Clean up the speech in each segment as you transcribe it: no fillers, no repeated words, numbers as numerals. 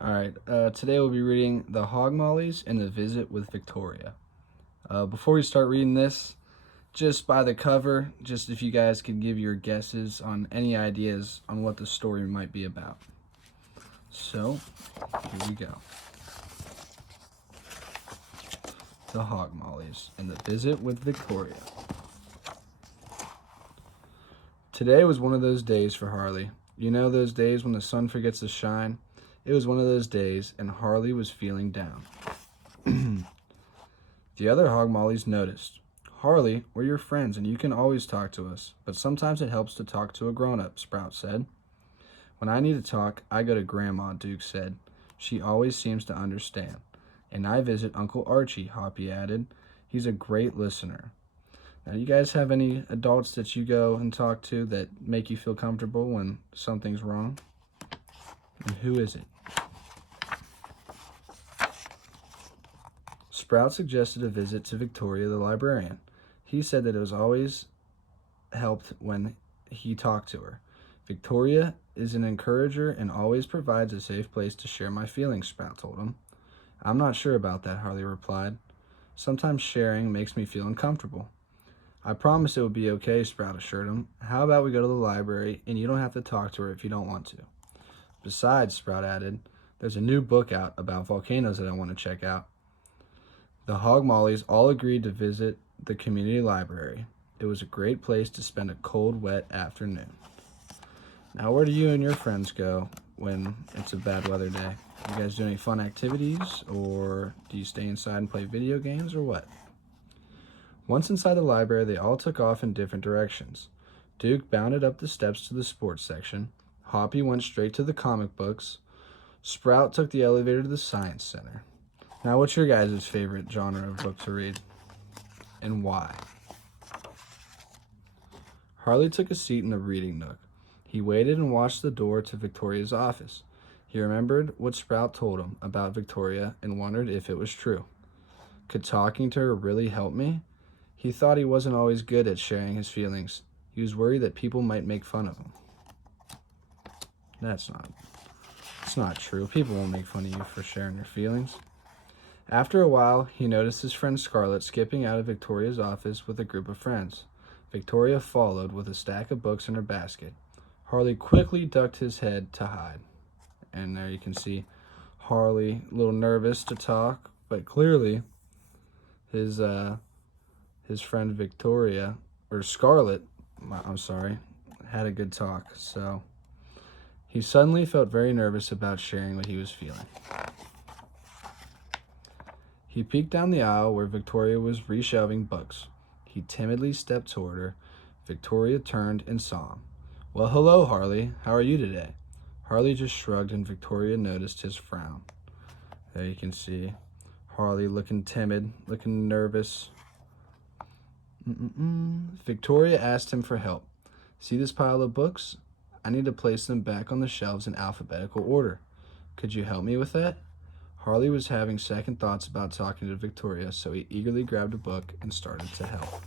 Alright, today we'll be reading The Mollies and The Visit with Victoria. Before we start reading this, just by the cover, just if you guys could give your guesses on any ideas on what the story might be about. So, here we go. The Mollies and The Visit with Victoria. Today was one of those days for Harley. You know those days when the sun forgets to shine? It was one of those days, and Harley was feeling down. The other Mollies noticed. Harley, we're your friends, and you can always talk to us, but sometimes it helps to talk to a grown-up, Sprout said. When I need to talk, I go to Grandma, Duke said. She always seems to understand. And I visit Uncle Archie, Hoppy added. He's a great listener. Now, you guys have any adults that you go and talk to that make you feel comfortable when something's wrong? And who is it? Sprout suggested a visit to Victoria, the librarian. He said that it was always helped when he talked to her. Victoria is an encourager and always provides a safe place to share my feelings, Sprout told him. I'm not sure about that, Harley replied. Sometimes sharing makes me feel uncomfortable. I promise it will be okay, Sprout assured him. How about we go to the library and you don't have to talk to her if you don't want to? Besides, Sprout added, there's a new book out about volcanoes that I want to check out. The Mollies all agreed to visit the community library. It was a great place to spend a cold, wet afternoon. Now, where do you and your friends go when it's a bad weather day? You guys do any fun activities, or do you stay inside and play video games, or what? Once inside the library, they all took off in different directions. Duke bounded up the steps to the sports section. Hoppy went straight to the comic books. Sprout took the elevator to the science center. Now, what's your guys' favorite genre of book to read, and why? Harley took a seat in the reading nook. He waited and watched the door to Victoria's office. He remembered what Sprout told him about Victoria and wondered if it was true. Could talking to her really help me? He thought he wasn't always good at sharing his feelings. He was worried that people might make fun of him. It's not true. People won't make fun of you for sharing your feelings. After a while, he noticed his friend Scarlett skipping out of Victoria's office with a group of friends. Victoria followed with a stack of books in her basket. Harley quickly ducked his head to hide. And there you can see Harley, a little nervous to talk, but clearly his friend Victoria, or Scarlett, had a good talk. So he suddenly felt very nervous about sharing what he was feeling. He peeked down the aisle where Victoria was reshelving books. He timidly stepped toward her. Victoria turned and saw him. Well, hello, Harley. How are you today? Harley just shrugged, and Victoria noticed his frown. There you can see Harley looking timid, looking nervous. Victoria asked him for help. See this pile of books? I need to place them back on the shelves in alphabetical order. Could you help me with that? Harley was having second thoughts about talking to Victoria, so he eagerly grabbed a book and started to help.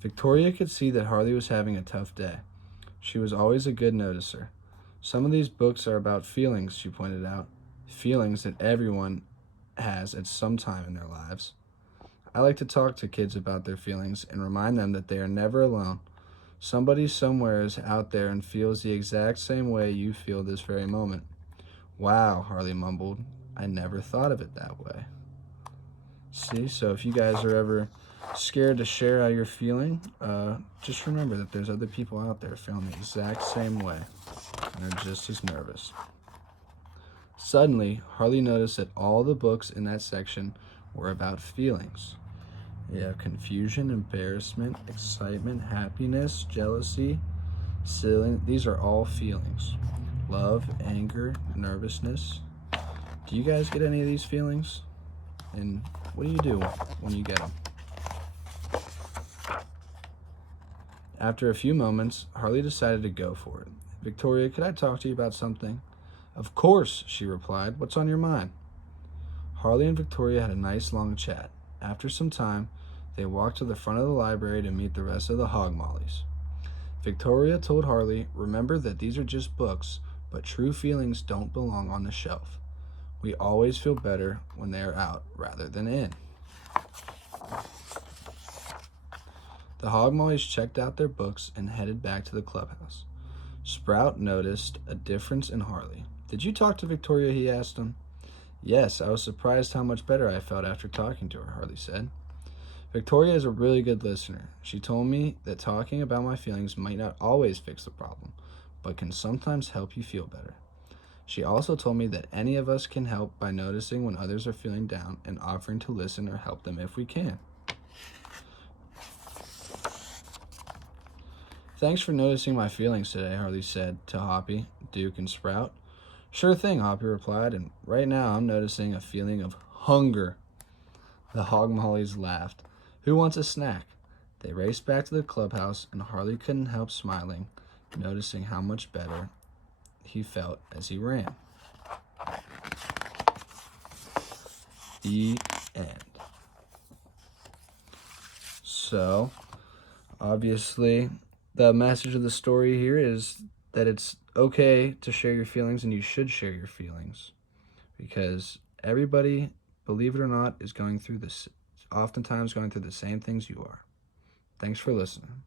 Victoria could see that Harley was having a tough day. She was always a good noticer. Some of these books are about feelings, she pointed out. Feelings that everyone has at some time in their lives. I like to talk to kids about their feelings and remind them that they are never alone. Somebody somewhere is out there and feels the exact same way you feel this very moment. Wow, Harley mumbled. I never thought of it that way. See, so if you guys are ever scared to share how you're feeling, just remember that there's other people out there feeling the exact same way, and they're just as nervous. Suddenly, Harley noticed that all the books in that section were about feelings. You have confusion, embarrassment, excitement, happiness, jealousy, silly. These are all feelings. Love, anger, nervousness. Do you guys get any of these feelings? And what do you do when you get them? After a few moments, Harley decided to go for it. Victoria, could I talk to you about something? Of course, she replied. What's on your mind? Harley and Victoria had a nice long chat. After some time, they walked to the front of the library to meet the rest of the Mollies. Victoria told Harley, remember that these are just books. but true feelings don't belong on the shelf. We always feel better when they are out rather than in. The Hogmollies checked out their books and headed back to the clubhouse. Sprout noticed a difference in Harley. "Did you talk to Victoria?" he asked him. "Yes, I was surprised how much better I felt after talking to her," Harley said. "Victoria is a really good listener. She told me that talking about my feelings might not always fix the problem, but can sometimes help you feel better. She also told me that any of us can help by noticing when others are feeling down and offering to listen or help them if we can." "Thanks for noticing my feelings today," Harley said to Hoppy, Duke, and Sprout. "Sure thing," Hoppy replied, "and right now I'm noticing a feeling of hunger." The Hogmollies laughed. "Who wants a snack?" They raced back to the clubhouse, and Harley couldn't help smiling, noticing how much better he felt as he ran. The end. So, obviously, the message of the story here is that it's okay to share your feelings, and you should share your feelings, because everybody, believe it or not, is oftentimes going through the same things you are. Thanks for listening.